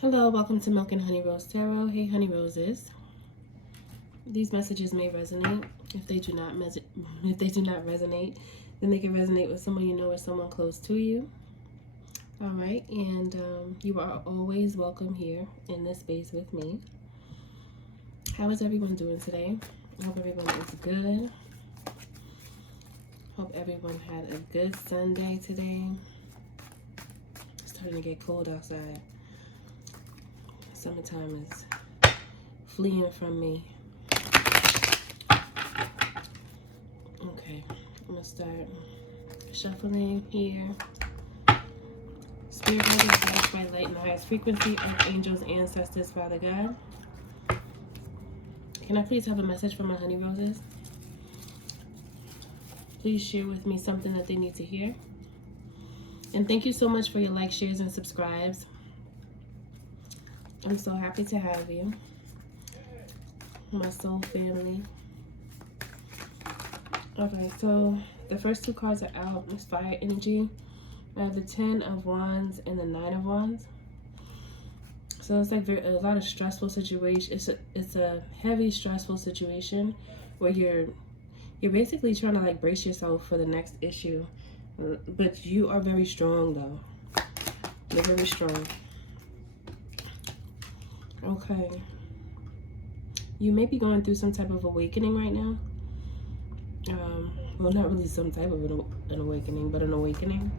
Hello, welcome to Milk and Honey Rose Tarot. Hey, Honey Roses. These messages may resonate. If they do not resonate, then they can resonate with someone you know or someone close to you. All right, and you are always welcome here in this space with me. How is everyone doing today? I hope everyone is good. Hope everyone had a good Sunday today. It's starting to get cold outside. Summertime is fleeing from me. Okay, I'm gonna start shuffling here. Spirit guides, guided by light and the highest frequency of angels, ancestors, Father God. Can I please have a message from my honey roses? Please share with me something that they need to hear. And thank you so much for your likes, shares, and subscribes. I'm so happy to have you, my soul family. Okay, so the first two cards are out. It's fire energy. I have the 10 of Wands and the 9 of Wands. So it's like a lot of stressful situation. It's a heavy, stressful situation where you're basically trying to like brace yourself for the next issue. But you are very strong though. You're very strong. Okay. You may be going through some type of awakening right now. Well, not really some type of an awakening, but an awakening.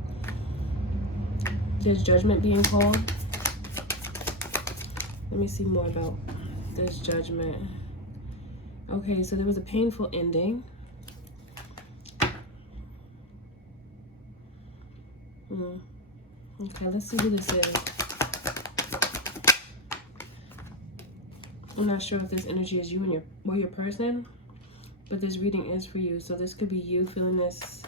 There's judgment being called. Let me see more about this judgment. Okay, so there was a painful ending. Okay, let's see who this is. I'm not sure if this energy is you and your person, but this reading is for you. So this could be you feeling this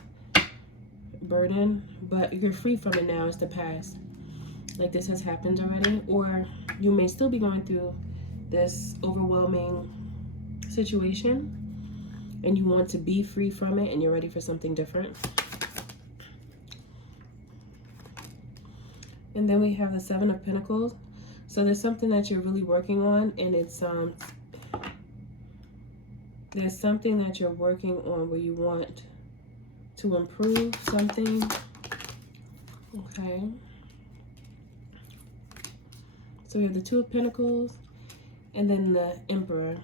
burden, but you're free from it now. It's the past. Like this has happened already, or you may still be going through this overwhelming situation and you want to be free from it and you're ready for something different. And then we have the 7 of Pentacles. So there's something that you're really working on, and it's there's something that you're working on where you want to improve something. Okay. So we have the 2 of Pentacles and then the Emperor.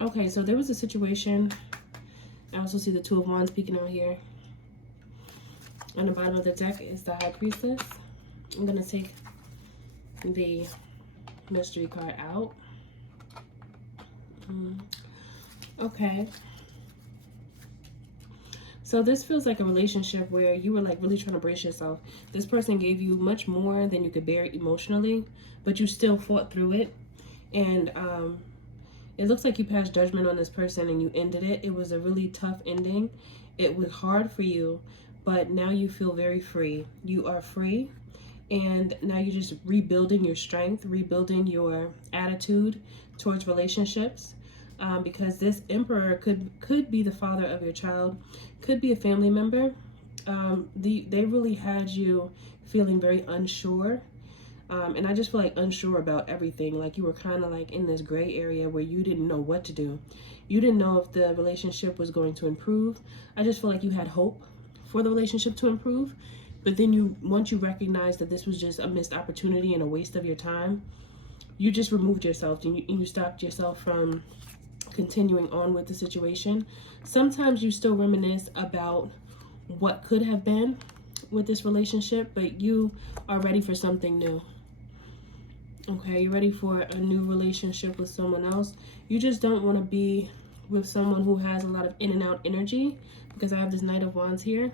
Okay, so there was a situation. I also see the 2 of Wands peeking out here. On the bottom of the deck is the High Priestess. I'm going to take the mystery card out. Okay. So this feels like a relationship where you were like really trying to brace yourself. This person gave you much more than you could bear emotionally, but you still fought through it. And it looks like you passed judgment on this person and you ended it. It was a really tough ending. It was hard for you, but now you feel very free. You are free. And now you're just rebuilding your strength, rebuilding your attitude towards relationships. Because this Emperor could be the father of your child, could be a family member. They really had you feeling very unsure. And I just feel like unsure about everything. Like you were kind of like in this gray area where you didn't know what to do. You didn't know if the relationship was going to improve. I just feel like you had hope for the relationship to improve. But then once you recognize that this was just a missed opportunity and a waste of your time, you just removed yourself and you stopped yourself from continuing on with the situation. Sometimes you still reminisce about what could have been with this relationship, but you are ready for something new. Okay, you're ready for a new relationship with someone else. You just don't want to be with someone who has a lot of in and out energy, because I have this Knight of Wands here.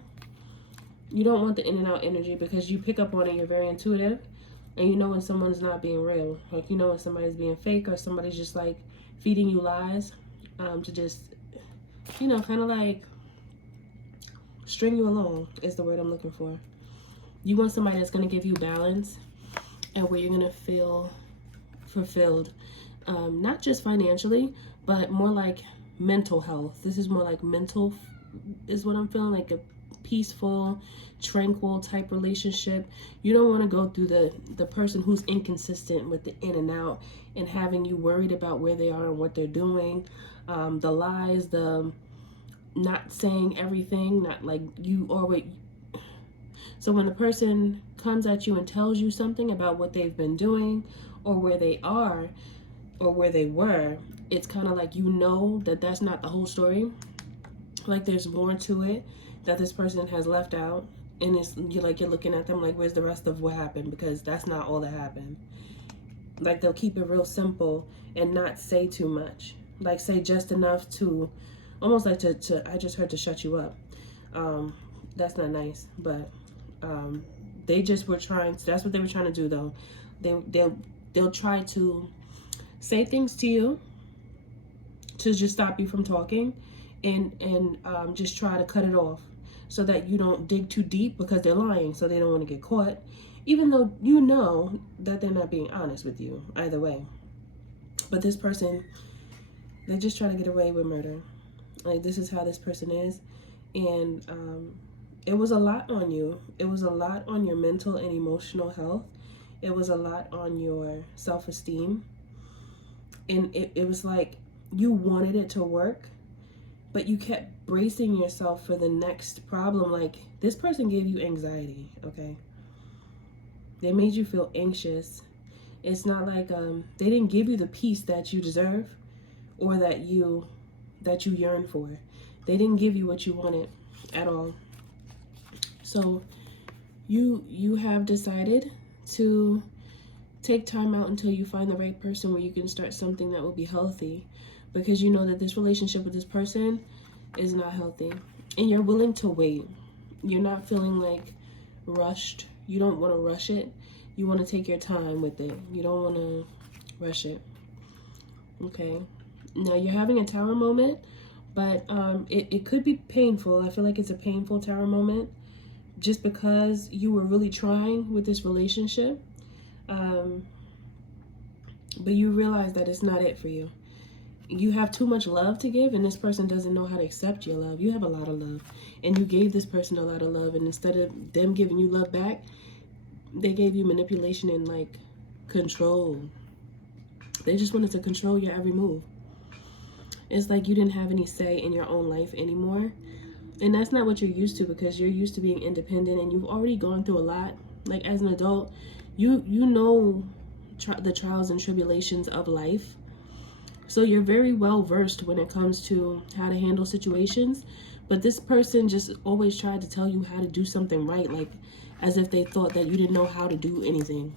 You don't want the in and out energy because you pick up on it. You're very intuitive, and you know when someone's not being real. Like you know when somebody's being fake, or somebody's just like feeding you lies to just, you know, kind of like string you along is the word I'm looking for. You want somebody that's going to give you balance and where you're going to feel fulfilled, not just financially, but more like mental health. This is more like mental is what I'm feeling, like a peaceful, tranquil type relationship. You don't want to go through the person who's inconsistent with the in and out and having you worried about where they are and what they're doing, the lies, the not saying everything, not like you always. So when the person comes at you and tells you something about what they've been doing or where they are or where they were, it's kind of like, you know, that that's not the whole story. Like there's more to it that this person has left out, and it's you're looking at them like, where's the rest of what happened? Because that's not all that happened. Like they'll keep it real simple and not say too much. Like say just enough to almost like to I just heard to shut you up. That's not nice, but they just were trying to, that's what they were trying to do though. They'll try to say things to you to just stop you from talking, and just try to cut it off so that you don't dig too deep, because they're lying, so they don't want to get caught, even though you know that they're not being honest with you either way. But this person, they're just trying to get away with murder. Like this is how this person is. And it was a lot on you. It was a lot on your mental and emotional health. It was a lot on your self-esteem. And it was like you wanted it to work, but you kept bracing yourself for the next problem. Like this person gave you anxiety, okay? They made you feel anxious. It's not like they didn't give you the peace that you deserve or that you yearn for. They didn't give you what you wanted at all. So you have decided to take time out until you find the right person where you can start something that will be healthy, because you know that this relationship with this person is not healthy, and you're willing to wait. You're not feeling like rushed. You don't want to rush it. You want to take your time with it. You don't want to rush it. Okay. Now you're having a tower moment, but it could be painful. I feel like it's a painful tower moment just because you were really trying with this relationship. But you realize that it's not it for you. You have too much love to give, and this person doesn't know how to accept your love. You have a lot of love, and you gave this person a lot of love, and instead of them giving you love back, they gave you manipulation and like control. They just wanted to control your every move. It's like you didn't have any say in your own life anymore, and that's not what you're used to, because you're used to being independent, and you've already gone through a lot. Like as an adult, you know the trials and tribulations of life. So you're very well versed when it comes to how to handle situations. But this person just always tried to tell you how to do something right, like as if they thought that you didn't know how to do anything.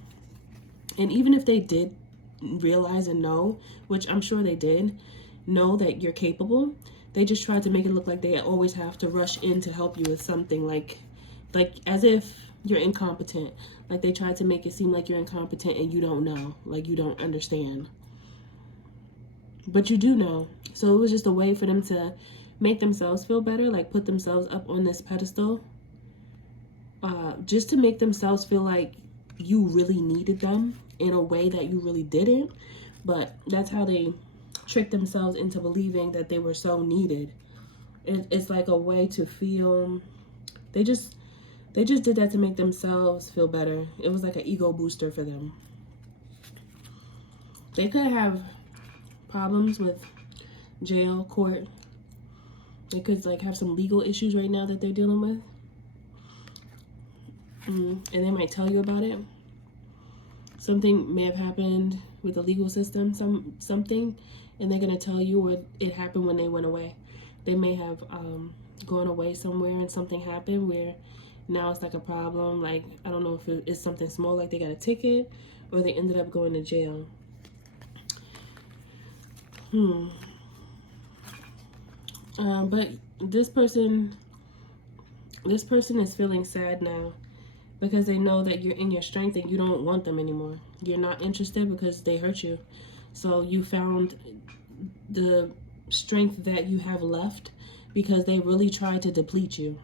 And even if they did realize and know, which I'm sure they did, know that you're capable, they just tried to make it look like they always have to rush in to help you with something, like as if you're incompetent. Like they tried to make it seem like you're incompetent and you don't know, like you don't understand. But you do know. So it was just a way for them to make themselves feel better, like put themselves up on this pedestal, just to make themselves feel like you really needed them in a way that you really didn't. But that's how they tricked themselves into believing that they were so needed. It's like a way to feel, they just did that to make themselves feel better. It was like an ego booster for them. They could have problems with jail, court. They could like have some legal issues right now that they're dealing with. And they might tell you about it. Something may have happened with the legal system, something, and they're gonna tell you, or it happened when they went away. They may have gone away somewhere and something happened where now it's like a problem. Like, I don't know if it's something small, like they got a ticket, or they ended up going to jail. But this person is feeling sad now because they know that you're in your strength and you don't want them anymore. You're not interested because they hurt you. So you found the strength that you have left because they really tried to deplete you.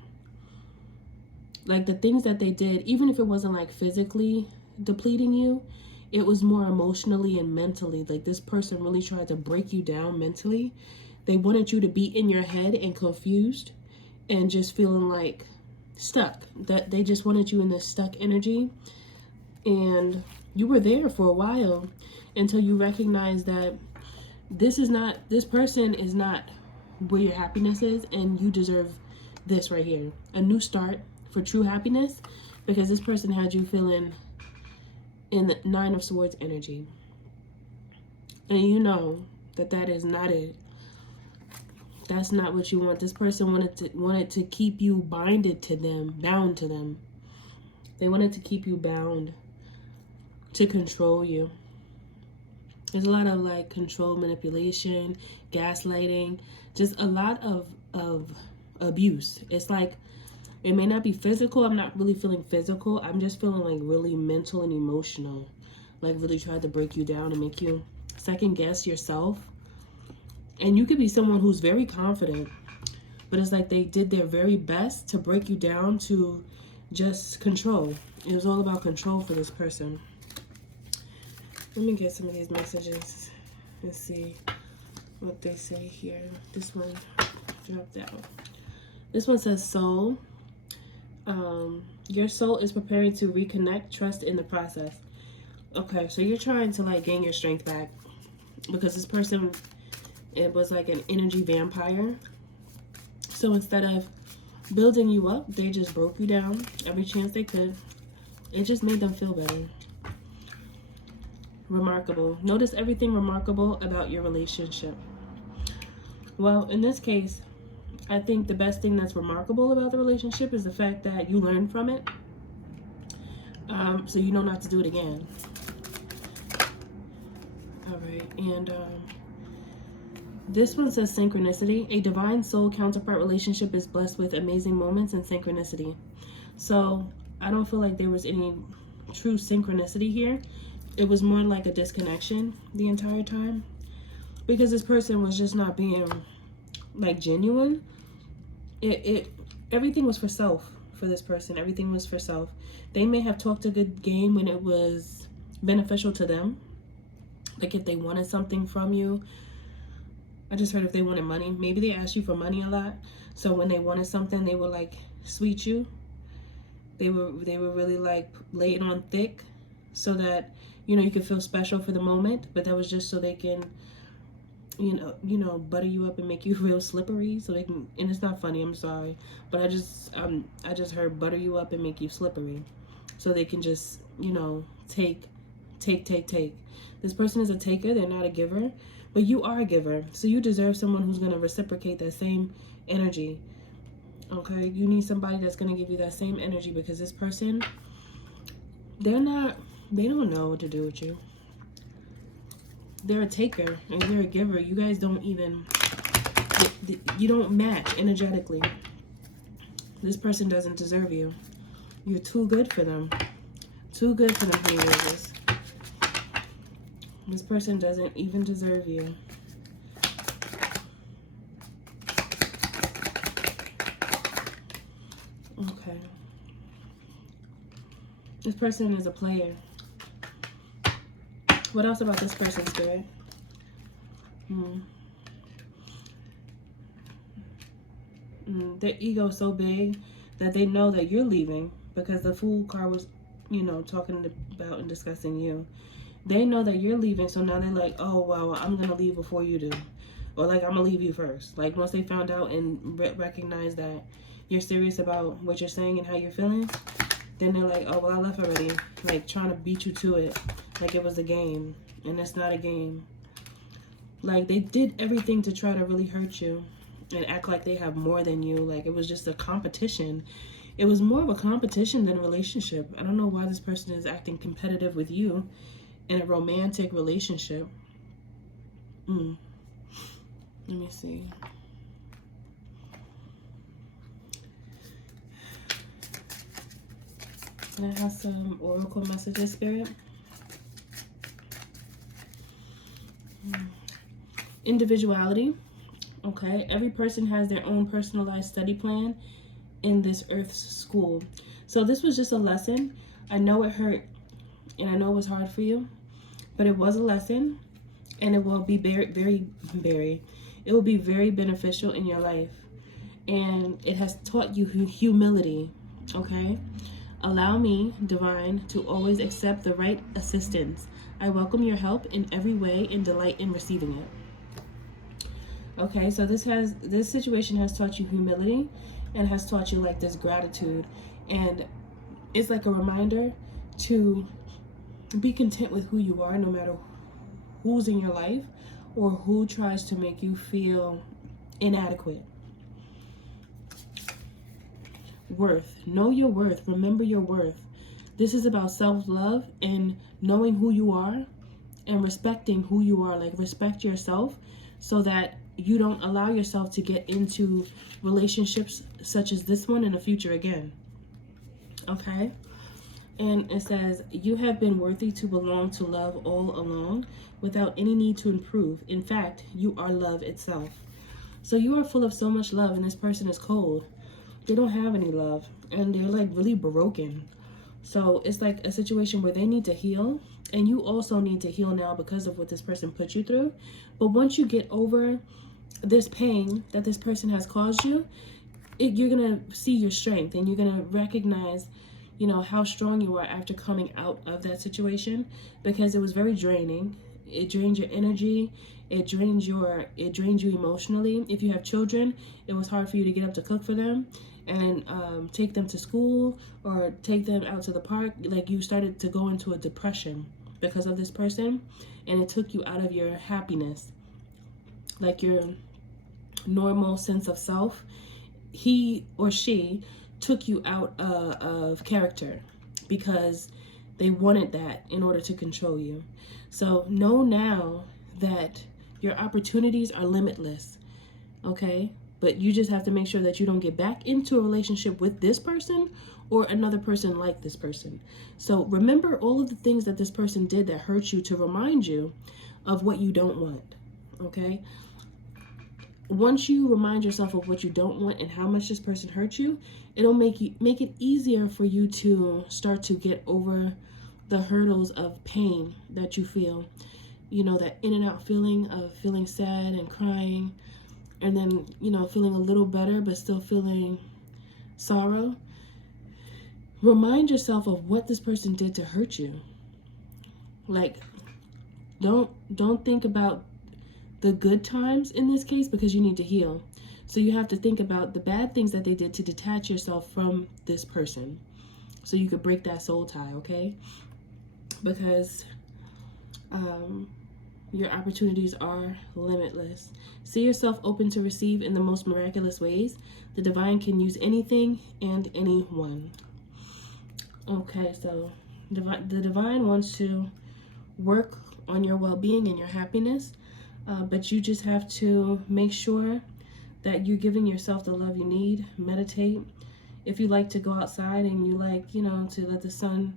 Like the things that they did, even if it wasn't like physically depleting you, it was more emotionally and mentally. Like this person really tried to break you down mentally. They wanted you to be in your head and confused and just feeling like stuck, that they just wanted you in this stuck energy, and you were there for a while until you recognize that this person is not where your happiness is, and you deserve this right here, a new start for true happiness, because this person had you feeling in the Nine of Swords energy, and you know that is not it. That's not what you want. This person wanted to keep you bound to them. They wanted to keep you bound, to control you. There's a lot of like control, manipulation, gaslighting, just a lot of abuse. It's like, it may not be physical. I'm not really feeling physical. I'm just feeling like really mental and emotional. Like really tried to break you down and make you second guess yourself. And you could be someone who's very confident, but it's like they did their very best to break you down, to just control. It was all about control for this person. Let me get some of these messages and see what they say here. This one dropped out. This one says, soul. Your soul is preparing to reconnect, trust in the process. Okay, so you're trying to like gain your strength back, because this person, it was like an energy vampire. So instead of building you up, they just broke you down every chance they could. It just made them feel better. Remarkable. Notice everything remarkable about your relationship. Well, in this case, I think the best thing that's remarkable about the relationship is the fact that you learn from it. So you know not to do it again. All right, and this one says synchronicity. A divine soul counterpart relationship is blessed with amazing moments and synchronicity. So I don't feel like there was any true synchronicity here. It was more like a disconnection the entire time, because this person was just not being like genuine. Everything was for self for this person. Everything was for self. They may have talked a good game when it was beneficial to them, like if they wanted something from you. I just heard if they wanted money, maybe they asked you for money a lot, so when they wanted something, they would like sweet you. They were really like lay it on thick, so that you could feel special for the moment, but that was just so they can butter you up and make you real slippery, so they can. And it's not funny, I'm sorry, but I just heard butter you up and make you slippery, so they can just take. This person is a taker, they're not a giver, but you are a giver, so you deserve someone who's going to reciprocate that same energy. Okay, you need somebody that's going to give you that same energy, because this person, they don't know what to do with you. They're a taker and you're a giver. You guys don't even, you don't match energetically. This person doesn't deserve you. You're too good for them. Too good for them, universe. This person doesn't even deserve you. Okay. This person is a player. What else about this person, Spirit? Their ego is so big that they know that you're leaving, because the Fool card was, talking about and discussing you. They know that you're leaving, so now they're like, oh, well, I'm going to leave before you do. Or like, I'm going to leave you first. Like, once they found out and recognize that you're serious about what you're saying and how you're feeling, then they're like, oh, well, I left already. Like, trying to beat you to it. Like it was a game. And it's not a game. Like, they did everything to try to really hurt you and act like they have more than you. Like, it was just a competition. It was more of a competition than a relationship. I don't know why this person is acting competitive with you in a romantic relationship. Let me see. Can I have some oracle messages, Spirit? Individuality. Okay, every person has their own personalized study plan in this Earth's school. So this was just a lesson. I know it hurt and I know it was hard for you, but it was a lesson, and it will be it will be very beneficial in your life. And it has taught you humility. Okay? Allow me, divine, to always accept the right assistance. I welcome your help in every way and delight in receiving it. Okay, so this situation has taught you humility and has taught you like this gratitude, and it's like a reminder to be content with who you are, no matter who's in your life or who tries to make you feel inadequate. Worth. Know your worth. Remember your worth. This is about self-love and knowing who you are and respecting who you are. Like, respect yourself so that you don't allow yourself to get into relationships such as this one in the future again. Okay? And it says, you have been worthy to belong to love all along without any need to improve. In fact, you are love itself. So you are full of so much love, and this person is cold. They don't have any love, and they're like really broken. So it's like a situation where they need to heal, and you also need to heal now because of what this person put you through. But once you get over this pain that this person has caused you, you're gonna see your strength, and you're gonna recognize, you know, how strong you are after coming out of that situation, because it was very draining. It drained your energy. It drains you emotionally. If you have children, it was hard for you to get up to cook for them and take them to school or take them out to the park. Like, you started to go into a depression because of this person, and it took you out of your happiness, like your normal sense of self. He or she took you out of character because they wanted that in order to control you. So know now that your opportunities are limitless, okay? But you just have to make sure that you don't get back into a relationship with this person or another person like this person. So remember all of the things that this person did that hurt you, to remind you of what you don't want, okay? Once you remind yourself of what you don't want and how much this person hurt you, it'll make it easier for you to start to get over the hurdles of pain that you feel. You know, that in and out feeling of feeling sad and crying, and then, you know, feeling a little better but still feeling sorrow. Remind yourself of what this person did to hurt you. Like, don't think about the good times in this case, because you need to heal. So you have to think about the bad things that they did to detach yourself from this person, so you could break that soul tie, okay? Because your opportunities are limitless. See yourself open to receive in the most miraculous ways. The divine can use anything and anyone. Okay, so the divine wants to work on your well-being and your happiness, but you just have to make sure that you're giving yourself the love you need. Meditate. If you like to go outside and you like, you know, to let the sun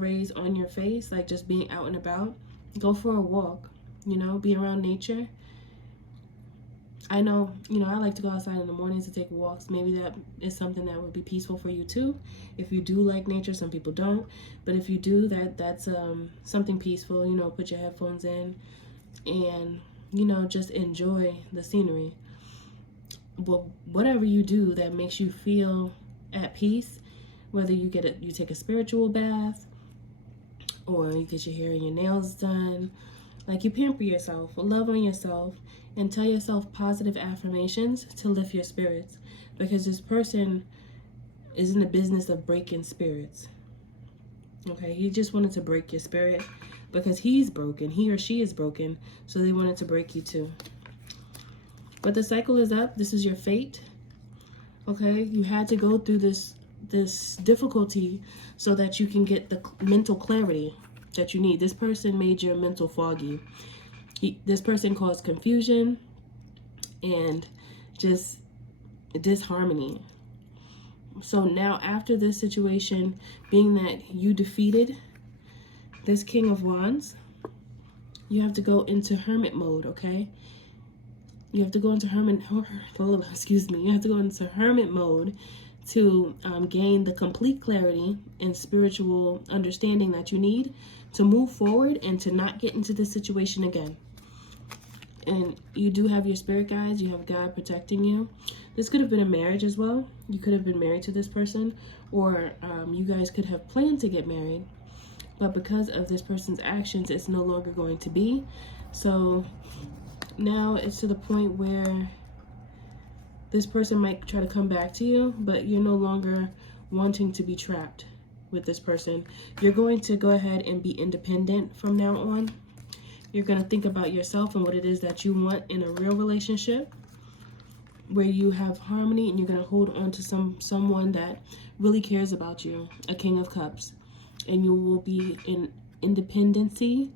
rays on your face, like just being out and about, go for a walk, you know, be around nature. I know, you know, I like to go outside in the mornings to take walks. Maybe that is something that would be peaceful for you too. If you do like nature, some people don't, but if you do, that's something peaceful. You know, put your headphones in and, you know, just enjoy the scenery. But whatever you do that makes you feel at peace, whether you take a spiritual bath, or you get your hair and your nails done, like, you pamper yourself, love on yourself, and tell yourself positive affirmations to lift your spirits, because this person is in the business of breaking spirits. Okay, he just wanted to break your spirit because he's broken, he or she is broken, so they wanted to break you too. But the cycle is up. This is your fate. Okay, you had to go through this difficulty so that you can get the mental clarity that you need. This person made your mental foggy. This person caused confusion and just disharmony. So now, after this situation, being that you defeated this King of Wands, you have to go into hermit mode, okay? You have to go into hermit mode to gain the complete clarity and spiritual understanding that you need to move forward and to not get into this situation again. And you do have your spirit guides, you have God protecting you. This could have been a marriage as well. You could have been married to this person, or you guys could have planned to get married. But because of this person's actions, it's no longer going to be. So now it's to the point where this person might try to come back to you, but you're no longer wanting to be trapped with this person. You're going to go ahead and be independent from now on. You're going to think about yourself and what it is that you want in a real relationship where you have harmony, and you're going to hold on to someone that really cares about you, a King of Cups. And you will be in independency.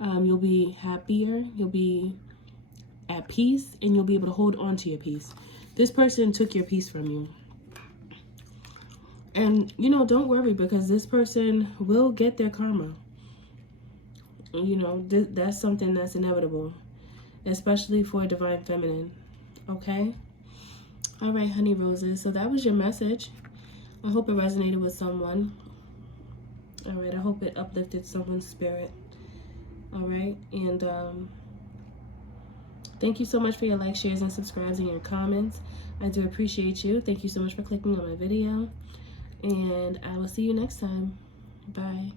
You'll be happier. You'll be at peace, and you'll be able to hold on to your peace. This person took your peace from you. And, you know, don't worry, because this person will get their karma. You know, that's something that's inevitable, especially for a divine feminine. Okay? All right, honey roses. So that was your message. I hope it resonated with someone. All right, I hope it uplifted someone's spirit. All right, and thank you so much for your likes, shares, and subscribes, and your comments. I do appreciate you. Thank you so much for clicking on my video, and I will see you next time. Bye.